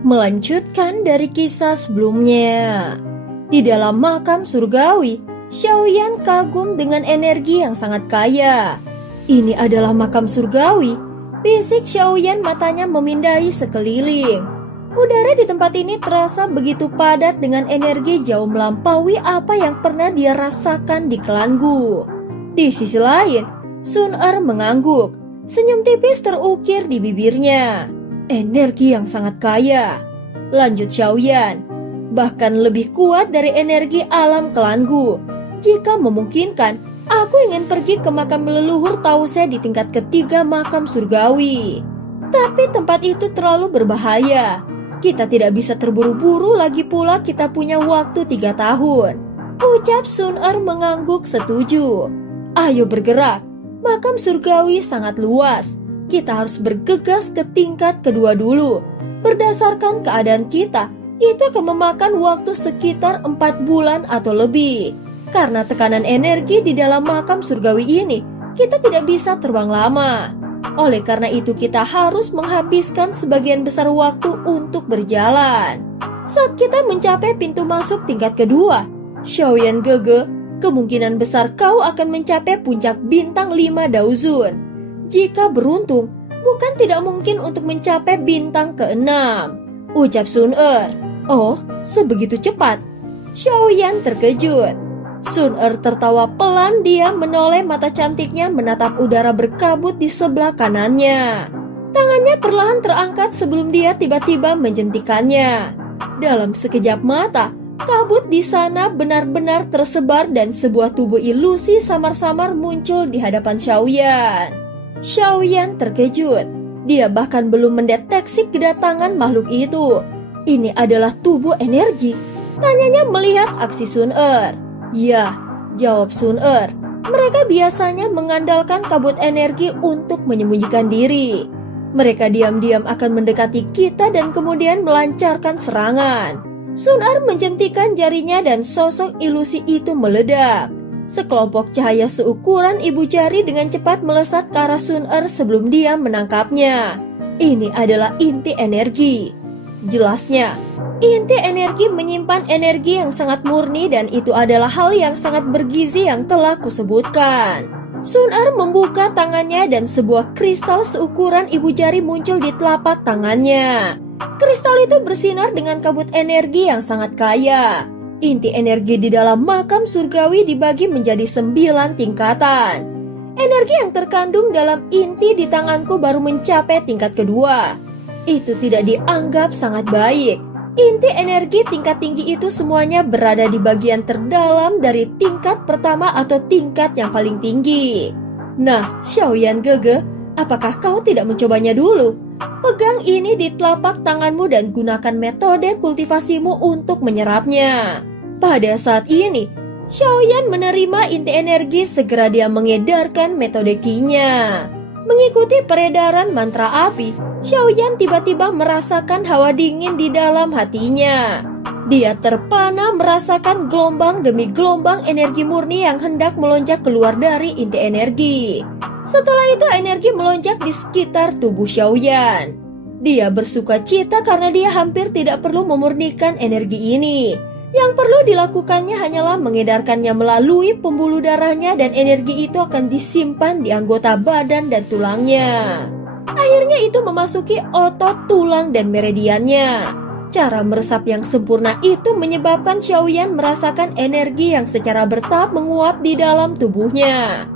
Melanjutkan dari kisah sebelumnya. Di dalam makam surgawi, Xiaoyan kagum dengan energi yang sangat kaya. Ini adalah makam surgawi. Bisik Xiaoyan, matanya memindai sekeliling. Udara di tempat ini terasa begitu padat dengan energi jauh melampaui apa yang pernah dia rasakan di klan Gu. Di sisi lain, Sun Er mengangguk. Senyum tipis terukir di bibirnya. Energi yang sangat kaya, lanjut Xiaoyan, bahkan lebih kuat dari energi alam klan Gu. Jika memungkinkan, aku ingin pergi ke makam leluhur Tause di tingkat ketiga makam surgawi. Tapi tempat itu terlalu berbahaya. Kita tidak bisa terburu-buru, lagi pula kita punya waktu 3 tahun. Ucap Sun Er mengangguk setuju. Ayo bergerak, makam surgawi sangat luas. Kita harus bergegas ke tingkat kedua dulu. Berdasarkan keadaan kita, itu akan memakan waktu sekitar 4 bulan atau lebih. Karena tekanan energi di dalam makam surgawi ini, kita tidak bisa terbang lama. Oleh karena itu kita harus menghabiskan sebagian besar waktu untuk berjalan. Saat kita mencapai pintu masuk tingkat kedua, Xiaoyan Gege, kemungkinan besar kau akan mencapai puncak bintang 5 Daozun. Jika beruntung, bukan tidak mungkin untuk mencapai bintang ke-6, ucap Sun Er. Oh, sebegitu cepat? Xiaoyan terkejut. Sun Er tertawa pelan, dia menoleh mata cantiknya menatap udara berkabut di sebelah kanannya. Tangannya perlahan terangkat sebelum dia tiba-tiba menjentikannya. Dalam sekejap mata, kabut di sana benar-benar tersebar dan sebuah tubuh ilusi samar-samar muncul di hadapan Xiaoyan. Xiaoyan terkejut. Dia bahkan belum mendeteksi kedatangan makhluk itu. Ini adalah tubuh energi. Tanyanya melihat aksi Sun Er. Ya, jawab Sun Er. Mereka biasanya mengandalkan kabut energi untuk menyembunyikan diri. Mereka diam-diam akan mendekati kita dan kemudian melancarkan serangan. Sun Er menjentikan jarinya dan sosok ilusi itu meledak. Sekelompok cahaya seukuran ibu jari dengan cepat melesat ke arah Sun Er sebelum dia menangkapnya. Ini adalah inti energi. Jelasnya, inti energi menyimpan energi yang sangat murni dan itu adalah hal yang sangat bergizi yang telah kusebutkan. Sun Er membuka tangannya dan sebuah kristal seukuran ibu jari muncul di telapak tangannya. Kristal itu bersinar dengan kabut energi yang sangat kaya. Inti energi di dalam makam surgawi dibagi menjadi 9 tingkatan. Energi yang terkandung dalam inti di tanganku baru mencapai tingkat kedua. Itu tidak dianggap sangat baik. Inti energi tingkat tinggi itu semuanya berada di bagian terdalam dari tingkat pertama atau tingkat yang paling tinggi. Nah, Xiaoyan Gege, apakah kau tidak mencobanya dulu? Pegang ini di telapak tanganmu dan gunakan metode kultivasimu untuk menyerapnya. Pada saat ini, Xiaoyan menerima inti energi, segera dia mengedarkan metode Qi-nya. Mengikuti peredaran mantra api, Xiaoyan tiba-tiba merasakan hawa dingin di dalam hatinya. Dia terpana merasakan gelombang demi gelombang energi murni yang hendak melonjak keluar dari inti energi. Setelah itu energi melonjak di sekitar tubuh Xiaoyan. Dia bersuka cita karena dia hampir tidak perlu memurnikan energi ini. Yang perlu dilakukannya hanyalah mengedarkannya melalui pembuluh darahnya dan energi itu akan disimpan di anggota badan dan tulangnya. Akhirnya itu memasuki otot, tulang, dan meridiannya. Cara meresap yang sempurna itu menyebabkan Xiaoyan merasakan energi yang secara bertahap menguap di dalam tubuhnya.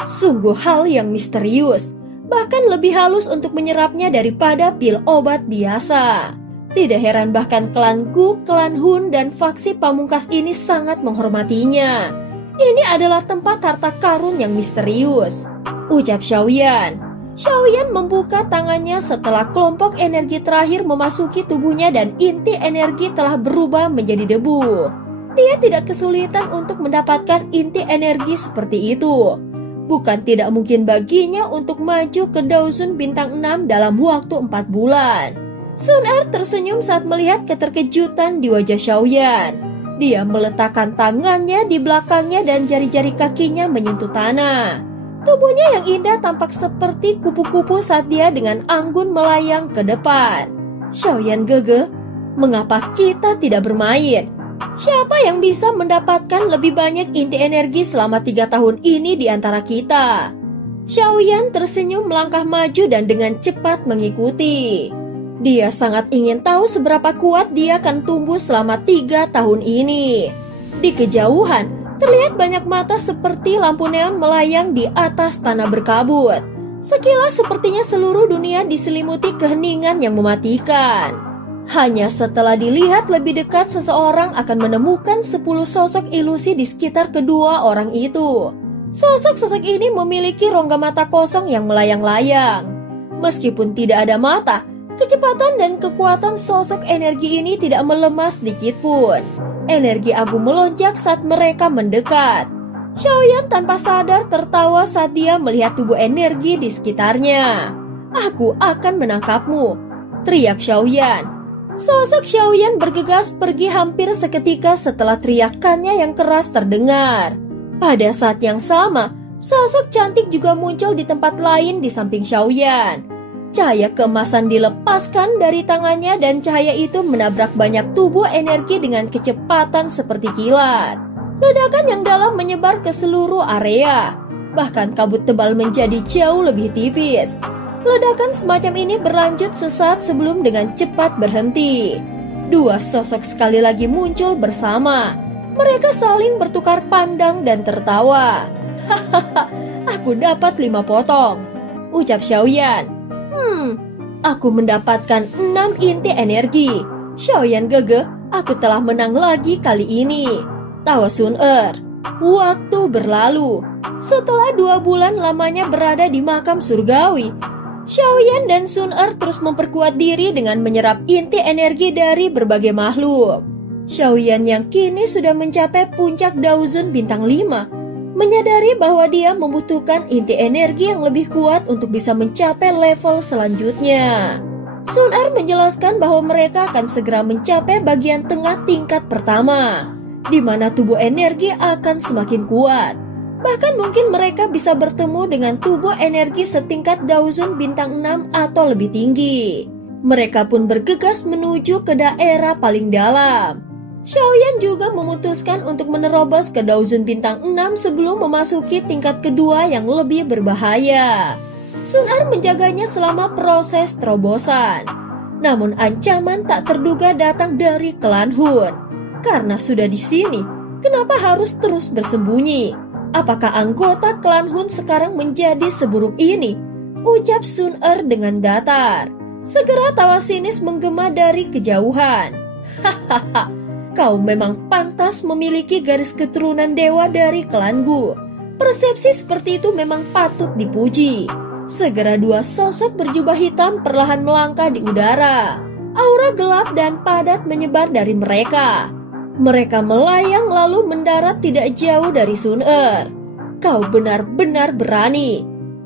Sungguh hal yang misterius. Bahkan lebih halus untuk menyerapnya daripada pil obat biasa. Tidak heran bahkan klan Gu, klan Hun, dan faksi pamungkas ini sangat menghormatinya. Ini adalah tempat harta karun yang misterius, ucap Xiaoyan. Xiaoyan membuka tangannya setelah kelompok energi terakhir memasuki tubuhnya dan inti energi telah berubah menjadi debu. Dia tidak kesulitan untuk mendapatkan inti energi seperti itu. Bukan tidak mungkin baginya untuk maju ke Daozun bintang 6 dalam waktu 4 bulan. Sun Er tersenyum saat melihat keterkejutan di wajah Xiaoyan. Dia meletakkan tangannya di belakangnya dan jari-jari kakinya menyentuh tanah. Tubuhnya yang indah tampak seperti kupu-kupu saat dia dengan anggun melayang ke depan. Xiaoyan Gege, mengapa kita tidak bermain? Siapa yang bisa mendapatkan lebih banyak inti energi selama 3 tahun ini di antara kita? Xiaoyan tersenyum melangkah maju dan dengan cepat mengikuti. Dia sangat ingin tahu seberapa kuat dia akan tumbuh selama 3 tahun ini. Di kejauhan, terlihat banyak mata seperti lampu neon melayang di atas tanah berkabut. Sekilas sepertinya seluruh dunia diselimuti keheningan yang mematikan. Hanya setelah dilihat lebih dekat, seseorang akan menemukan 10 sosok ilusi di sekitar kedua orang itu. Sosok-sosok ini memiliki rongga mata kosong yang melayang-layang. Meskipun tidak ada mata, kecepatan dan kekuatan sosok energi ini tidak melemah sedikit pun. Energi agung melonjak saat mereka mendekat. Xiaoyan tanpa sadar tertawa saat dia melihat tubuh energi di sekitarnya. "Aku akan menangkapmu," teriak Xiaoyan. Sosok Xiaoyan bergegas pergi hampir seketika setelah teriakannya yang keras terdengar. Pada saat yang sama, sosok cantik juga muncul di tempat lain di samping Xiaoyan. Cahaya keemasan dilepaskan dari tangannya dan cahaya itu menabrak banyak tubuh energi dengan kecepatan seperti kilat. Ledakan yang dalam menyebar ke seluruh area. Bahkan kabut tebal menjadi jauh lebih tipis. Ledakan semacam ini berlanjut sesaat sebelum dengan cepat berhenti. Dua sosok sekali lagi muncul bersama. Mereka saling bertukar pandang dan tertawa. "Hahaha, aku dapat 5 potong," ucap Xiaoyan. Aku mendapatkan 6 inti energi. Xiaoyan Gege, aku telah menang lagi kali ini," tawa Sun Er. Waktu berlalu. Setelah 2 bulan lamanya berada di makam surgawi, Xiaoyan dan Sun Er terus memperkuat diri dengan menyerap inti energi dari berbagai makhluk. Xiaoyan yang kini sudah mencapai puncak Daozun bintang 5, menyadari bahwa dia membutuhkan inti energi yang lebih kuat untuk bisa mencapai level selanjutnya. Sun Er menjelaskan bahwa mereka akan segera mencapai bagian tengah tingkat pertama, di mana tubuh energi akan semakin kuat. Bahkan mungkin mereka bisa bertemu dengan tubuh energi setingkat Daozun bintang 6 atau lebih tinggi. Mereka pun bergegas menuju ke daerah paling dalam. Xiaoyan juga memutuskan untuk menerobos ke Daozun bintang 6 sebelum memasuki tingkat kedua yang lebih berbahaya. Sun Er menjaganya selama proses terobosan. Namun ancaman tak terduga datang dari klan Hun. Karena sudah di sini, kenapa harus terus bersembunyi? Apakah anggota klan Hun sekarang menjadi seburuk ini? Ucap Sun Er dengan datar. Segera tawa sinis menggema dari kejauhan. "Hahaha, kau memang pantas memiliki garis keturunan dewa dari klanku. Persepsi seperti itu memang patut dipuji." Segera 2 sosok berjubah hitam perlahan melangkah di udara. Aura gelap dan padat menyebar dari mereka. Mereka melayang lalu mendarat tidak jauh dari Sun Er. "Kau benar-benar berani,"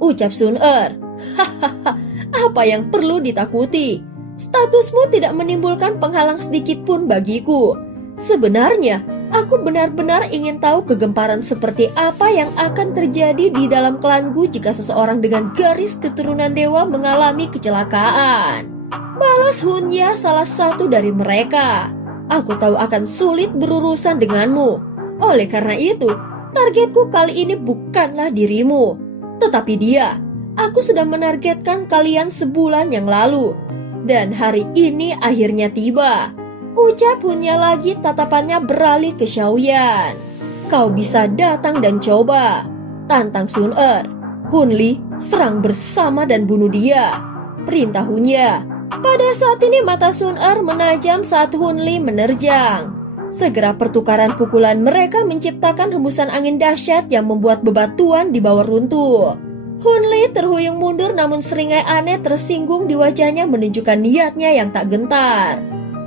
ucap Sun Er. "Hahaha, apa yang perlu ditakuti? Statusmu tidak menimbulkan penghalang sedikit pun bagiku. Sebenarnya, aku benar-benar ingin tahu kegemparan seperti apa yang akan terjadi di dalam klanku jika seseorang dengan garis keturunan dewa mengalami kecelakaan," balas Hunya, salah satu dari mereka. "Aku tahu akan sulit berurusan denganmu. Oleh karena itu, targetku kali ini bukanlah dirimu, tetapi dia. Aku sudah menargetkan kalian sebulan yang lalu, dan hari ini akhirnya tiba," ucap Hunya lagi, tatapannya beralih ke Xiaoyan. "Kau bisa datang dan coba," tantang Sun Er. "Hunli, serang bersama dan bunuh dia," perintah Hunya. Pada saat ini mata Sun Er menajam saat Hunli menerjang. Segera pertukaran pukulan mereka menciptakan hembusan angin dahsyat yang membuat bebatuan di bawah runtuh. Hunli terhuyung mundur, namun seringai aneh tersinggung di wajahnya menunjukkan niatnya yang tak gentar.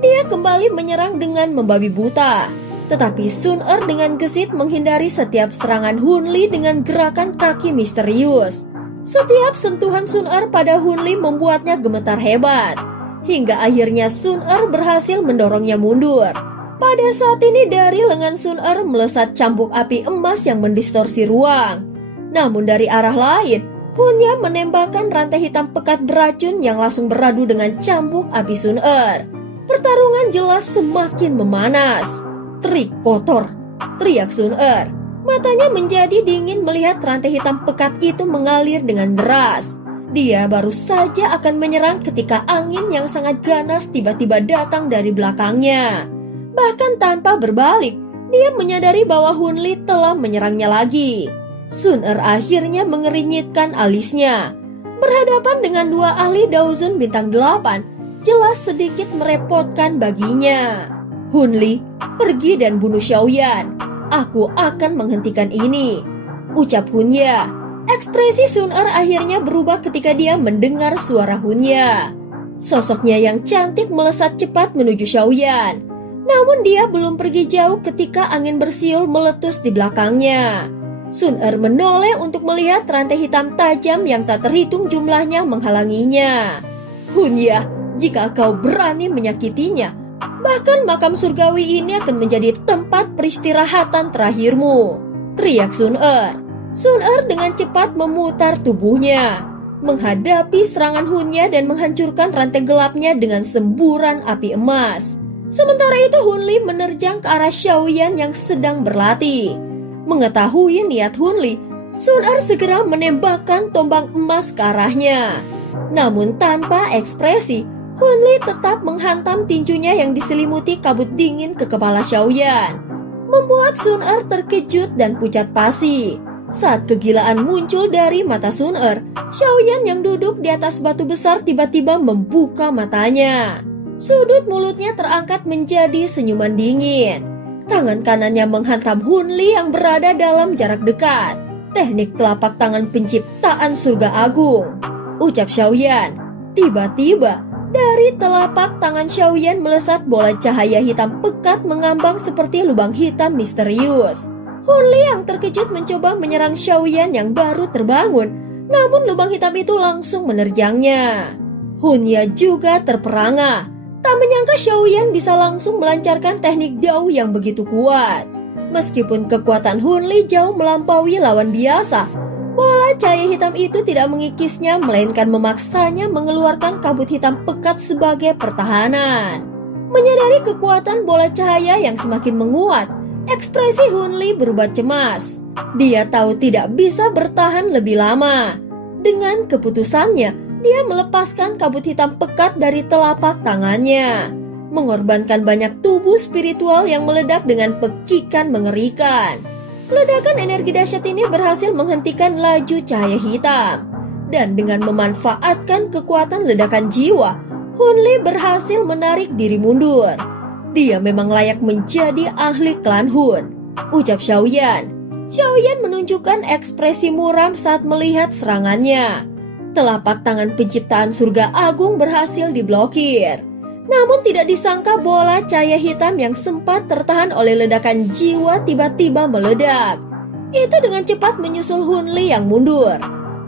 Dia kembali menyerang dengan membabi buta. Tetapi Sun Er dengan gesit menghindari setiap serangan Hunli dengan gerakan kaki misterius. Setiap sentuhan Sun Er pada Hunli membuatnya gemetar hebat. Hingga akhirnya Sun Er berhasil mendorongnya mundur. Pada saat ini dari lengan Sun Er melesat cambuk api emas yang mendistorsi ruang. Namun dari arah lain, Hunya menembakkan rantai hitam pekat beracun yang langsung beradu dengan cambuk api Sun-er. Pertarungan jelas semakin memanas. "Trik kotor!" teriak Sun-er. Matanya menjadi dingin melihat rantai hitam pekat itu mengalir dengan deras. Dia baru saja akan menyerang ketika angin yang sangat ganas tiba-tiba datang dari belakangnya. Bahkan tanpa berbalik, dia menyadari bahwa Hunli telah menyerangnya lagi. Sun-er akhirnya mengerinyitkan alisnya. Berhadapan dengan dua ahli Daozun bintang 8, jelas sedikit merepotkan baginya. "Hunli, pergi dan bunuh Xiaoyan. Aku akan menghentikan ini," ucap Hunya. Ekspresi Sun-er akhirnya berubah ketika dia mendengar suara Hunya. Sosoknya yang cantik melesat cepat menuju Xiaoyan. Namun dia belum pergi jauh ketika angin bersiul meletus di belakangnya. Sun-er menoleh untuk melihat rantai hitam tajam yang tak terhitung jumlahnya menghalanginya. "Hunya, jika kau berani menyakitinya, bahkan makam surgawi ini akan menjadi tempat peristirahatan terakhirmu," teriak Sun-er. Sun-er dengan cepat memutar tubuhnya, menghadapi serangan Hunya dan menghancurkan rantai gelapnya dengan semburan api emas. Sementara itu Hunli menerjang ke arah Xiaoyan yang sedang berlatih. Mengetahui niat Hunli, Sun-er segera menembakkan tombak emas ke arahnya. Namun tanpa ekspresi, Hunli tetap menghantam tinjunya yang diselimuti kabut dingin ke kepala Xiaoyan, membuat Sun-er terkejut dan pucat pasi. Saat kegilaan muncul dari mata Sun-er, Xiaoyan yang duduk di atas batu besar tiba-tiba membuka matanya. Sudut mulutnya terangkat menjadi senyuman dingin. Tangan kanannya menghantam Hunli yang berada dalam jarak dekat. "Teknik telapak tangan penciptaan surga agung," ucap Xiaoyan. Tiba-tiba, dari telapak tangan Xiaoyan melesat bola cahaya hitam pekat mengambang seperti lubang hitam misterius. Hunli yang terkejut mencoba menyerang Xiaoyan yang baru terbangun, namun lubang hitam itu langsung menerjangnya. Hunya juga terperangah. Tak menyangka Xiaoyan bisa langsung melancarkan teknik Dao yang begitu kuat. Meskipun kekuatan Hunli jauh melampaui lawan biasa, bola cahaya hitam itu tidak mengikisnya melainkan memaksanya mengeluarkan kabut hitam pekat sebagai pertahanan. Menyadari kekuatan bola cahaya yang semakin menguat, ekspresi Hunli berubah cemas. Dia tahu tidak bisa bertahan lebih lama. Dengan keputusannya, dia melepaskan kabut hitam pekat dari telapak tangannya, mengorbankan banyak tubuh spiritual yang meledak dengan pekikan mengerikan. Ledakan energi dahsyat ini berhasil menghentikan laju cahaya hitam. Dan dengan memanfaatkan kekuatan ledakan jiwa, Hunli berhasil menarik diri mundur. "Dia memang layak menjadi ahli klan Hun," ucap Xiaoyan. Xiaoyan menunjukkan ekspresi muram saat melihat serangannya. Telapak tangan penciptaan surga agung berhasil diblokir. Namun tidak disangka bola cahaya hitam yang sempat tertahan oleh ledakan jiwa tiba-tiba meledak. Itu dengan cepat menyusul Hunli yang mundur.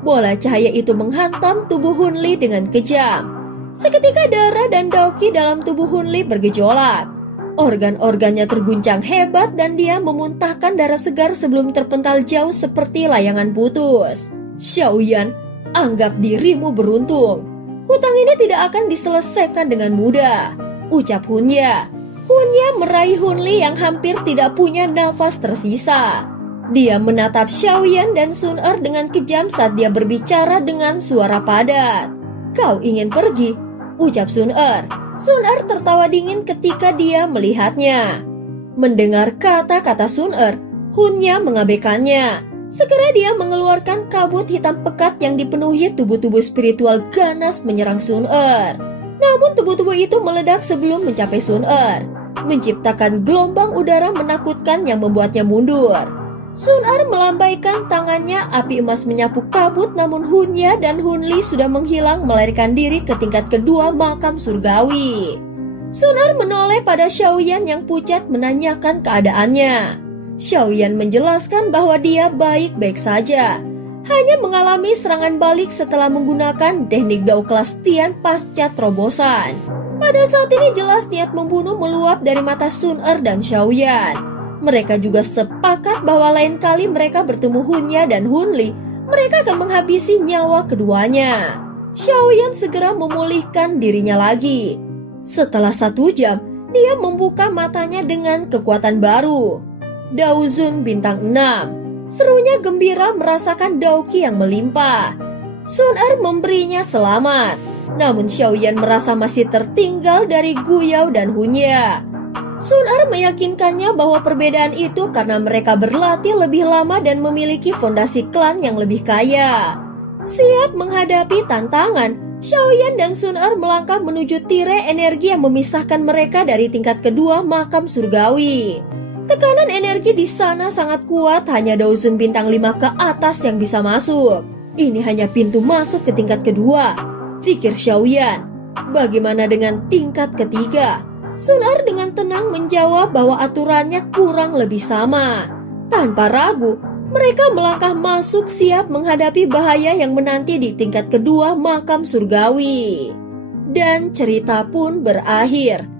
Bola cahaya itu menghantam tubuh Hunli dengan kejam. Seketika darah dan daoki dalam tubuh Hunli bergejolak. Organ-organnya terguncang hebat dan dia memuntahkan darah segar sebelum terpental jauh seperti layangan putus. "Xiaoyan, anggap dirimu beruntung. Hutang ini tidak akan diselesaikan dengan mudah," ucap Hunya. Hunya meraih Hunli yang hampir tidak punya nafas tersisa. Dia menatap Xiaoyan dan Sun-er dengan kejam saat dia berbicara dengan suara padat. "Kau ingin pergi?" ucap Sun-er. Sun-er tertawa dingin ketika dia melihatnya. Mendengar kata-kata Sun-er, Hunya mengabaikannya. Segera dia mengeluarkan kabut hitam pekat yang dipenuhi tubuh-tubuh spiritual ganas menyerang Sun-er. Namun tubuh-tubuh itu meledak sebelum mencapai Sun-er, menciptakan gelombang udara menakutkan yang membuatnya mundur. Sun-er melambaikan tangannya, api emas menyapu kabut, namun Hunya dan Hunli sudah menghilang melarikan diri ke tingkat kedua makam surgawi. Sun-er menoleh pada Xiaoyan yang pucat menanyakan keadaannya. Xiaoyan menjelaskan bahwa dia baik-baik saja, hanya mengalami serangan balik setelah menggunakan teknik Dao kelas Tian pasca terobosan. Pada saat ini jelas niat membunuh meluap dari mata Sun-er dan Xiaoyan. Mereka juga sepakat bahwa lain kali mereka bertemu Hunya dan Hunli, mereka akan menghabisi nyawa keduanya. Xiaoyan segera memulihkan dirinya lagi. Setelah 1 jam, dia membuka matanya dengan kekuatan baru. Daozun bintang 6. Serunya gembira merasakan Daoqi yang melimpah. Sun Er memberinya selamat. Namun Xiaoyan merasa masih tertinggal dari Gu Yao dan Hunya. Sun Er meyakinkannya bahwa perbedaan itu karena mereka berlatih lebih lama dan memiliki fondasi klan yang lebih kaya. Siap menghadapi tantangan, Xiaoyan dan Sun Er melangkah menuju tirai energi yang memisahkan mereka dari tingkat kedua makam surgawi. Tekanan energi di sana sangat kuat, hanya Daozun bintang 5 ke atas yang bisa masuk. Ini hanya pintu masuk ke tingkat kedua, pikir Xiaoyan. Bagaimana dengan tingkat ketiga? Sun Er dengan tenang menjawab bahwa aturannya kurang lebih sama. Tanpa ragu, mereka melangkah masuk siap menghadapi bahaya yang menanti di tingkat kedua makam surgawi. Dan cerita pun berakhir.